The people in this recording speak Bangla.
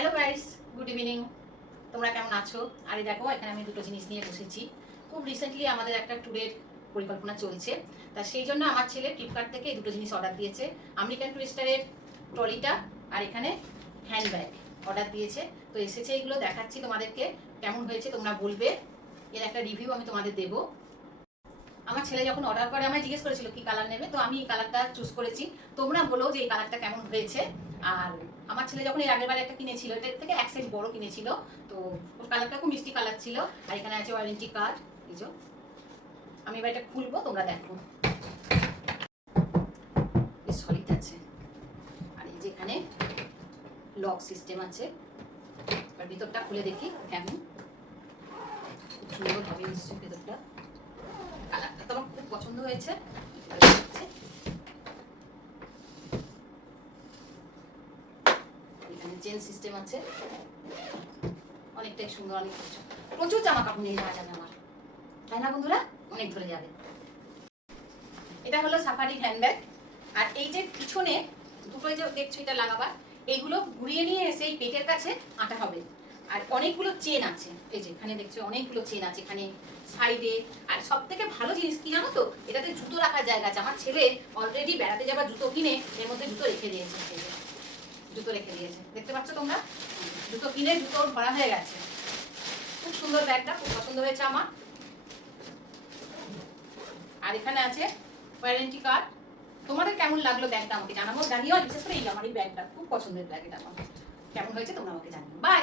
Hello guys, good evening. তোমরা কেমন আছো? আরে দেখো, এখানে আমি দুটো জিনিস নিয়ে বসেছি। খুব রিসেন্টলি আমাদের একটা ট্যুরের পরিকল্পনা চলছে, তা সেই জন্য আমার ছেলে ফ্লিপকার্ট থেকে এই দুটো জিনিস অর্ডার দিয়েছে। আমেরিকান টুরিস্টারের ট্রলিটা আর এখানে হ্যান্ডব্যাগ অর্ডার দিয়েছে। তো এসেছে, এগুলো দেখাচ্ছি তোমাদেরকে। কেমন হয়েছে তোমরা বলবে, এর একটা রিভিউ আমি তোমাদের দেবো। আমার ছেলে যখন অর্ডার করে আমায় জিজ্ঞেস করেছিল কি কালার নেবে, তো আমি এই কালারটা চুজ করেছি। তোমরা বলো যে এই কালারটা কেমন হয়েছে। আর আমার ছেলে যখন এর আগের বার একটা কিনেছিল, এটার থেকে এক সাইজ বড় কিনেছিল, তো ওর কালারটা খুব মিষ্টি কালার ছিল। আর এখানে আছে ওয়ারেন্টি কার্ড। এই যে আমি এবার এটা খুলবো, তোমরা দেখো। সলিড আছে, আর এই যে এখানে লক সিস্টেম আছে। আর ভিতরটা খুলে দেখি কেমন। খুব সুন্দর হবে নিশ্চয়ই ভেতরটা। কালারটা তো আমার খুব পছন্দ হয়েছে। এখানে চেন সিস্টেম আছে, অনেকটাই সুন্দর। অনেক কিছু, প্রচুর জামা কাপড় নিয়ে যাওয়া যাবে আমার, তাই না বন্ধুরা? অনেক ধরে যাবে। এটা হলো সাফারি হ্যান্ডব্যাগ। আর এই যে পিছনে দুটোই যে দেখছো এটা লাগাবার, এইগুলো ঘুরিয়ে নিয়ে এসে এই পেটের কাছে আটা হবে। আর অনেকগুলো চেন আছে, এই যে এখানে দেখছো অনেকগুলো চেন আছে এখানে সাইডে। আর সব থেকে ভালো জিনিস কি জানো তো, এটাতে জুতো রাখার জায়গা আছে। আমার ছেলে অলরেডি বেড়াতে যাবার জুতো কিনে এর মধ্যে জুতো রেখে দিয়েছে। জুতো রেখে দিয়েছে, দেখতে পাচ্ছ তোমরা? জুতো কিনে জুতো ভরা হয়ে গেছে। খুব সুন্দর ব্যাগটা, খুব পছন্দ হয়েছে আমার। আর এখানে আছে ওয়ারেন্টি কার্ড। তোমাদের কেমন লাগলো ব্যাগটা আমাকে জানাবো, জানিও। বিশেষ করে এই আমার এই ব্যাগটা খুব পছন্দের ব্যাগ, এটা আমার কেমন হয়েছে তোমরা আমাকে জানিও। বাই।